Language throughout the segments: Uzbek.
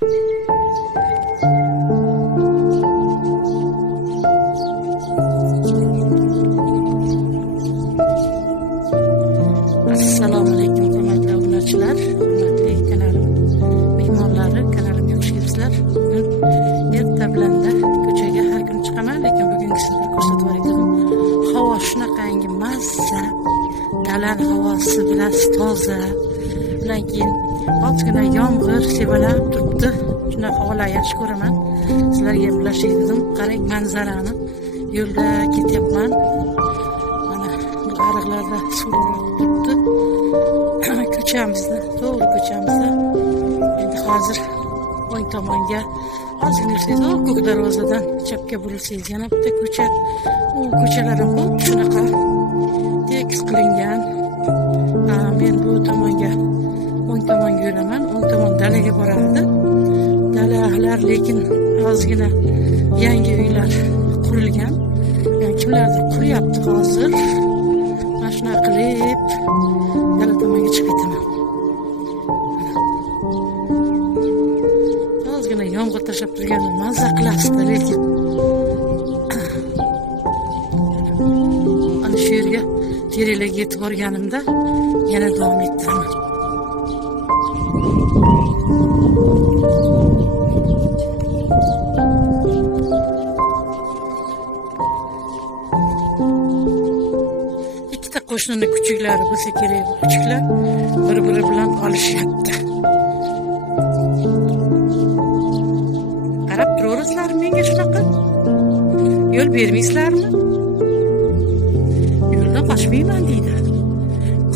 Assalomu alaykum hurmatli obunachilar, hurmatli kanalim mehmonlari, kanalimga xush kelibsizlar. Bugun erta bilanda ko'chaga har kun chiqaman, lekin bugungi sizlarga ko'rsatib yuboray dedim. Havo shunaqangi mazza, dala havosi bilasiz toza. Undan keyin ozgina yomg'ir sevalab turibdi. Shunaqa havolar yaxshi ko'raman. Sizlarga ham bilashay dedim. Qarang manzarani. Yo'lda ketyapman. Mana bu ariqlarda suvlar turibdi. Ko'chamizda, to'g'ri ko'chamizda. Endi hozir o'ng tomonga ozgina yursangiz, ko'k darvozadan chapga burilsangiz yana bitta ko'cha. U ko'chalar ham xuddi shunaqa tekis qilingan. Men bu tomonga, o'ng tomonga yuraman. O'ng tomon dalaga boradi. Dalalar lekin ozgina yangi uylar qurilgan. Yani kimlardir quryapti hozir. Mana shunaqa qilib dala tomonga chiqib ketaman. Ozgina yomg'ir tashlab turganda mazza qilasizda, lekin ana shu yerga terelarga yetib borganimda yana davom ettiraman. Ikkita qo'shnini kuchuklari bo'lsa kerak, bu kuchuklar bir-biri bilan olishyapti. Qarab turaverasizlarmi menga shunaqa? Yo'l bermaysizlarmi? Yo'ldan qochmayman deydi.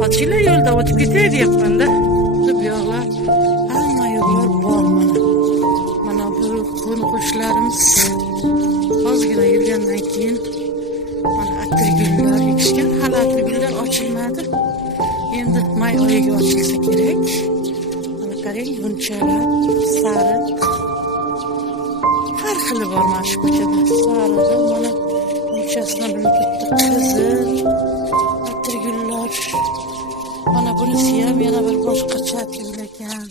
Qochinglar, yo'lda o'tib ketay deyapman-da. Bu yo'qlar, hamma yo'llar bor mana. Mana bu qo'ni-qo'shnilarimiz ozgina yurgandan keyin mana atirgullar ekishgan. Hali atirgullar ochilmadi. Endi may oyiga ochilsa kerak. Mana qarang, bunchalar sariq. Har xili bor mana shu ko'chada. Sariq, mana bunchasini bilib turibdi, qizil atirgullar. Mana bunisi ham yana bir boshqacha atirgul ekan.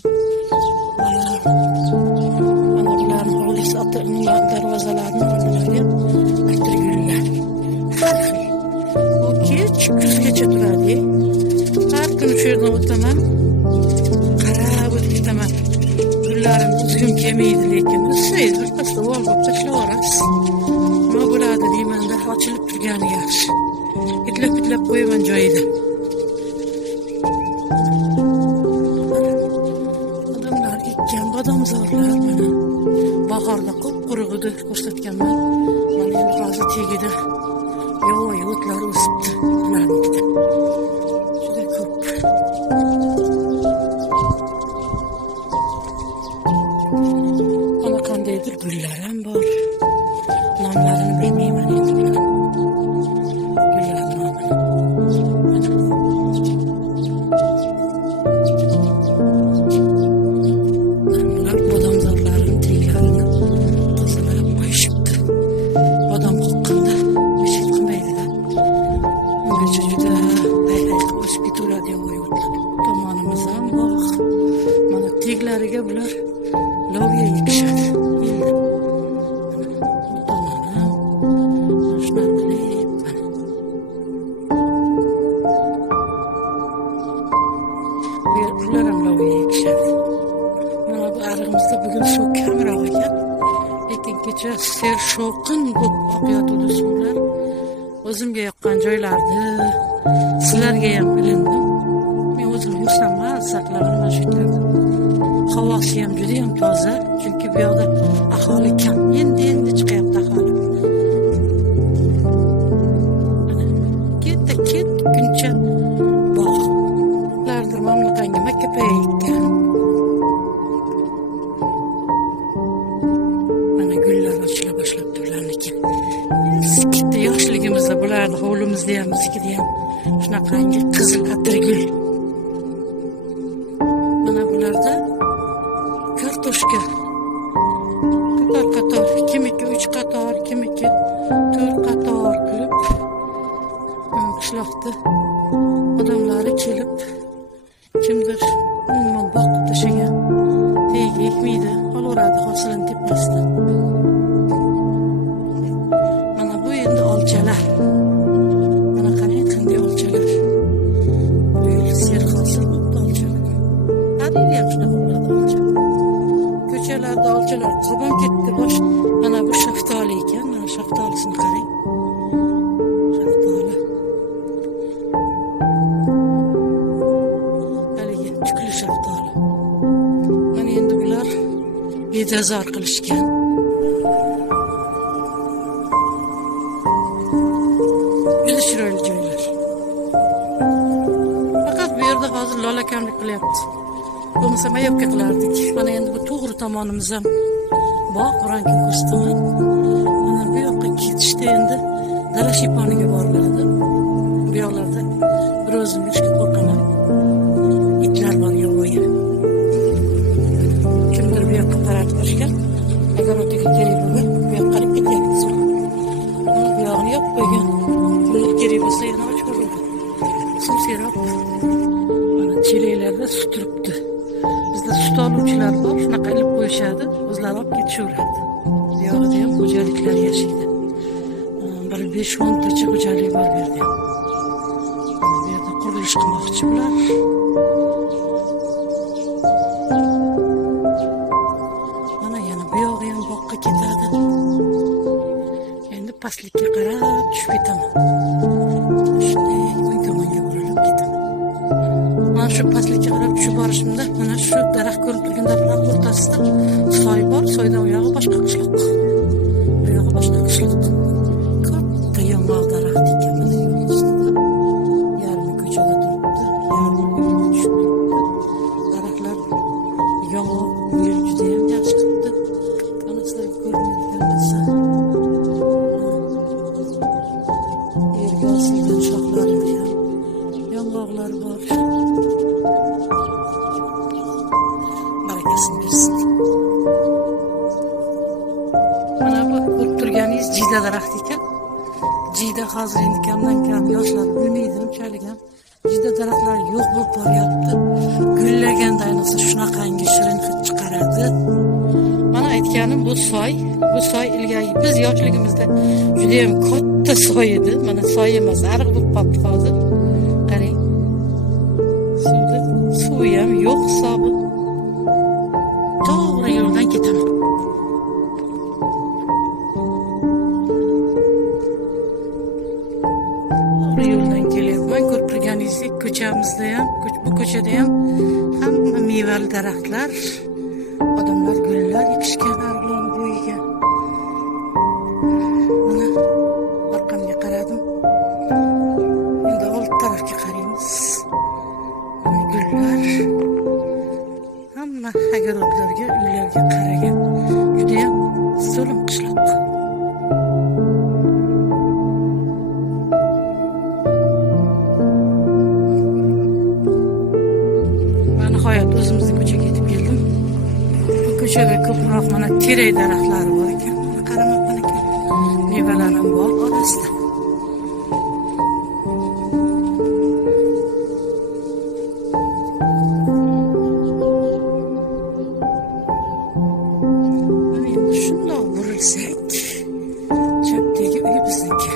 Mana bularni hovlisi atirgul darvozalarni oldilari ham atirgullar. Har xil. Bu kech kuzgacha turadi. Har kuni shu yerdan o'taman. Qarab o'tib ketaman. Gullarim uzgim kelmaydi, lekin siz birpasda olib tashlab yuborasiz. Nima bo'ladi deymanda, ochilib turgani yaxshi. Itlab qo'yaman joyida. Odamlar ekkan bodomzorlar mana bahorda qop-quruq edi, ko'rsatganman. Mana endi hozir tegida yovoy o'tlar o'sibdi ularnikida. Juda ko'p. Mana qandaydir gullar ham bor. Nomlarini bilmayman endi bular. Gullar nomini. Bular bodomzorlarning tiklarini tozalab qo'yishibdi. Bodom qoqqanda beshik qilmaydi-da. Ungacha juda hay-hay qilib o'sib ketaveradi yovoy o'tlar. Tomonimiz ham bog'. Mana teglariga bular loviya ekishadi. Endi bu tomoni ham shunaqa qilib mana. Bular ham loviya ekishadi. Mana bu arig'imizda bugun suv kamroq ekan. Lekin kecha ser shovqin bo'lib oqayotdi suvlar. O'zimga yoqqan joylarni sizlarga ham bilindim. Men o'zim yursam mazza qilaman mana shu yerda. Havosi ham juda ham toza, chunki bu yoqda aholi kam. Endi chiqyapti aholi. Ket kuncha bog'lardir mamlakanga makkapay ekkan. Mana gullar ochila boshlabdi ularniki. Eski yoshligimizda bularni hovlimizda ham, biznikida ham shunaqangi qizil atirgul. Mana bularda kartoshka qator, kimiki 3 qator, kimiki 4 qator qilib qishloqda odamlari kelib kimdir umuman boqib tashlagan. Tegi ekmaydi. qolaveradi hosilini tepmasdan. Mana bu endi olchalar. Mana qarang qanday olchalar. Bu yil ser hosil bo'ldi olchalar. Qadimda ham shunaqa bo'ladi olcha. Ko'chalarda olchalar qolib ketdi bosh. Mana bu shaftoli ekan. Mana shaftolisini qarang. Shaftoli. Haligi tukli shaftoli. Mana endi bular bedazor qilishgan. Juda chiroyli joylar. Faqat bu yerda hozir lolakamlik qilyapti. Bo'lmasa mayopka qilardik. Mana endi bu to'g'ri tomonimiz ham bog' Qur'onga ko'rsataman. Mana bu yoqqa ketishda endi dala shiyponiga boriladi. Bu yoqlarda bir o'zim yurishga qo'rqaman. Itlar bor yovvoyi. Kimdir bu yoqqa qaratib qo'yishgan. Agar o'tiga kerak bo'lgan, bu yoqqa qarab ketyapti. Bu yog'ini yopib qo'ygan. Kimdir kerak bo'lsa yana ochib qo'ygan. Suv seroq. Mana chelaklarda suv turibdi. Bizda sut oluvchilar bor, shunaqa ilib qo'yishadi, o'zlari olib ketishaveradi. Bu yoqda ham xo'jaliklar yashaydi. Bir 5-10 tacha xo'jalik bor bu yerda. Bu yerda qurilish qilmoqchi bular. Mana yana bu yog'i ham boqqa ketadi. Endi pastlikka qarab tushib ketaman. Shunday o'ng tomonga burilib ketaman. Mana shu pastlikka qarab tushib borishimda mana shu daraxt ko'rib turgan daraxtlar o'rtasida soy bor. Soydan u yog'i boshqa qishloq. Bu yog'i boshqa qishloq. Katta yong'oq daraxt ekan mana yo'l ustida. Yarmi ko'chada turibdi, yarmi uyga tushib turibdi. Daraxtlar yong'oq bu yil juda ham yaxshi chiqibdi. Mana sizlarga ko'rinadigan bo'lsa. Yerga osilgan shoxlarida ham yong'oqlar bor. Barakasini bersin. Mana bu ko'rib turganingiz jiyda daraxt ekan. Jiyda hozir endi kamdan kam yoshlar bilmaydi unchalik ham. Jiyda daraxtlar yo'q bo'lib boryapti. Gullaganda ayniqsa shunaqangi shirin hid chiqaradi. Mana aytganim bu soy ilgari biz yoshligimizda juda ham katta soy edi. Mana soy emas, ariq bo'lib qoldi hozir. Qarang. Suvi ham yo'q hisobi. To'g'ri yo'ldan ketaman. To'g'ri yo'ldan kelyapman. Ko'rib turganingizdek ko'chamizda ham, bu ko'chada ham hamma mevali daraxtlar, odamlar gullar ekishgan ariqlarni bo'yiga. Mana orqamga qaradim. Endi old tarafga qaraymiz. Mana gullar. Hamma agarodlarga, uylarga qaragan. Juda ham so'lim qishloq. Va nihoyat o'zimizning ko'chaga yetib keldim. Bu ko'chada ko'proq mana terak daraxtlari bor ekan. Qaramaqman ekan. Mevalar ham bor orasida. Shundoq burilsak, chapdagi uy bizniki.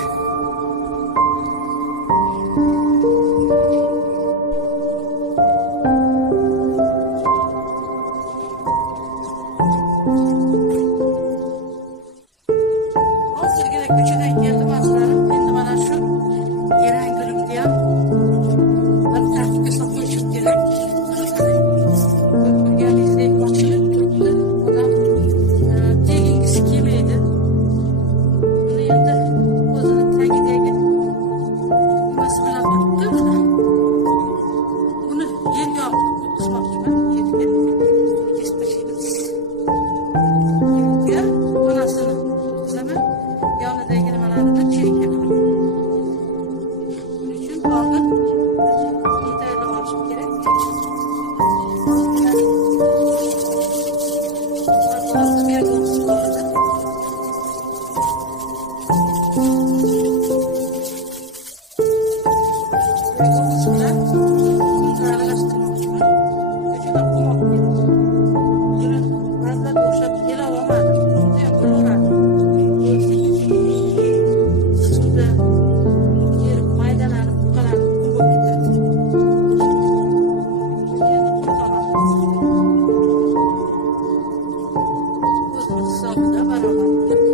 Hozirgina ko'chadan keldim azlarim. Endi mana shu Eran gulimni ham bir tarafga soqolishim kerak. Ko'rganingizdek ochilib turibdi. Odam tegingisi kelmaydi. Buni endi o'zini tagidagi nimasi bilan turibdi. Buni yerga olib qismoqchiman. Yerga kesib tashlaymiz. Yerga onasini qizaman. Yonidagi nimalarni cherikka qilaman. Buning uchun oldin buni tayyorlab olishim kerak. Aralashtirmoqchiman. Ko'chada qolmoqchi. Yumuşak ilavamadım. Judayam bo'laveradi. Suvda erib maydalanib, buqalanib bo'lib ketadi. O'zimiz hisobida barobar qilib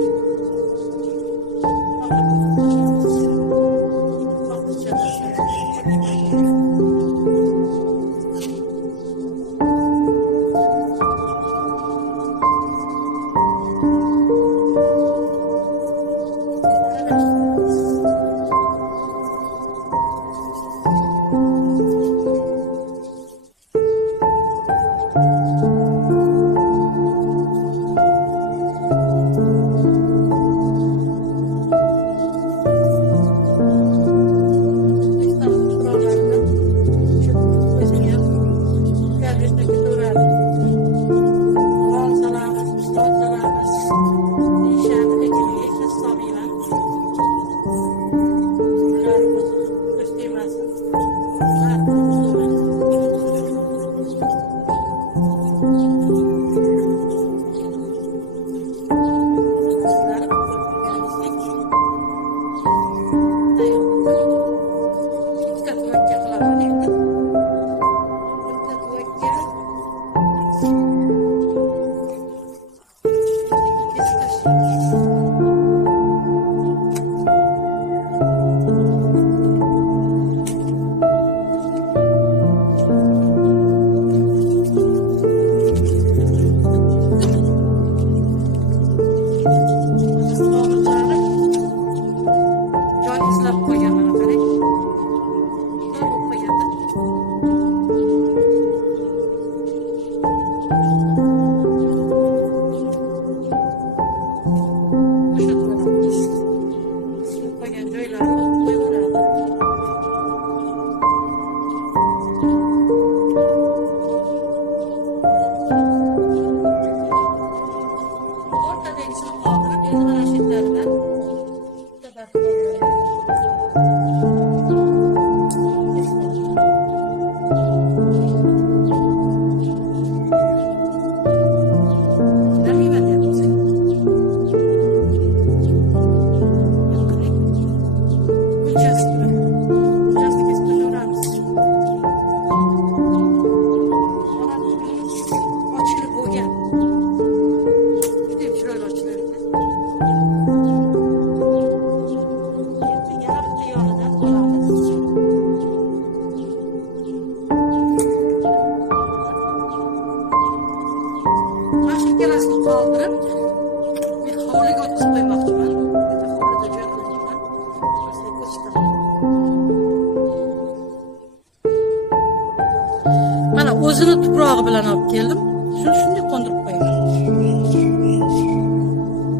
o'zini tuprog'i bilan olib keldim. Shuni shunday qo'ndirib qo'yaman.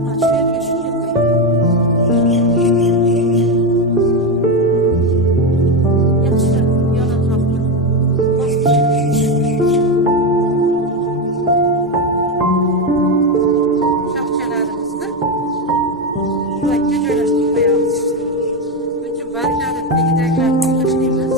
Mana shu yerga shunday qo'yaman. Yaxshi yonatroqni shoxchalarimizni bularga joylashtirib qo'yamiz. Buncha barglarni tagidagilarni tashlaymiz.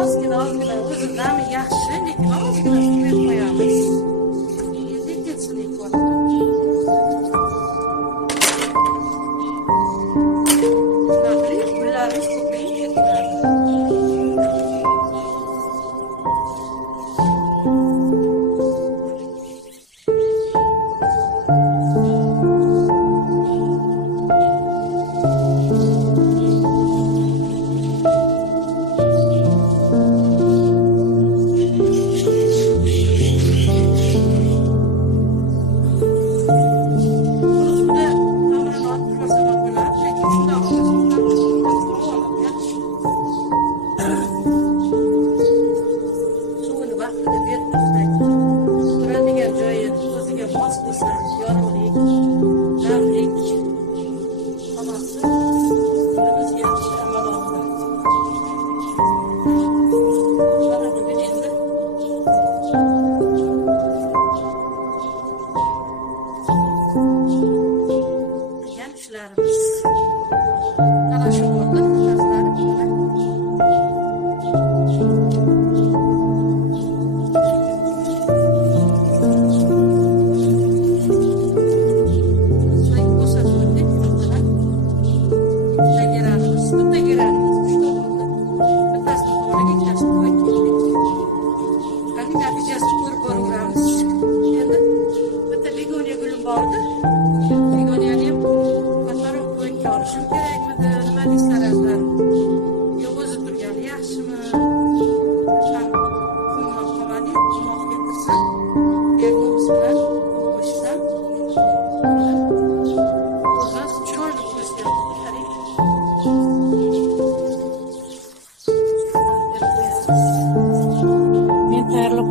Ozgina o'zidan yaxshi, lekin ozgina suv qo'yamiz. Endi ketsin e'tiborda. Gullarimiz ko'payib ketadi.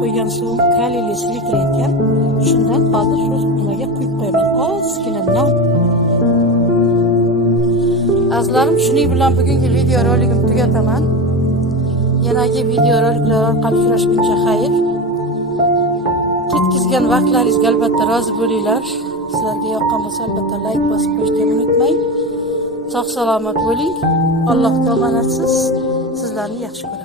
Qo'ygan suv kaliyli selitr ekan. Shundan hozir shu nimaga quyib qo'yaman. Ozgina non. Azizlarim, shuning bilan bugungi video roligimni tugataman. Yanagi video roliklar orqali uchrashguncha xayr. Ketkizgan vaqtlaringizga albatta rozi bo'linglar. Sizlarga yoqqan bo'lsa albatta like bosib qo'yishni unutmang. Sog' salomat bo'ling. Allohga omonatsiz. Sizlarni yaxshi ko'raman.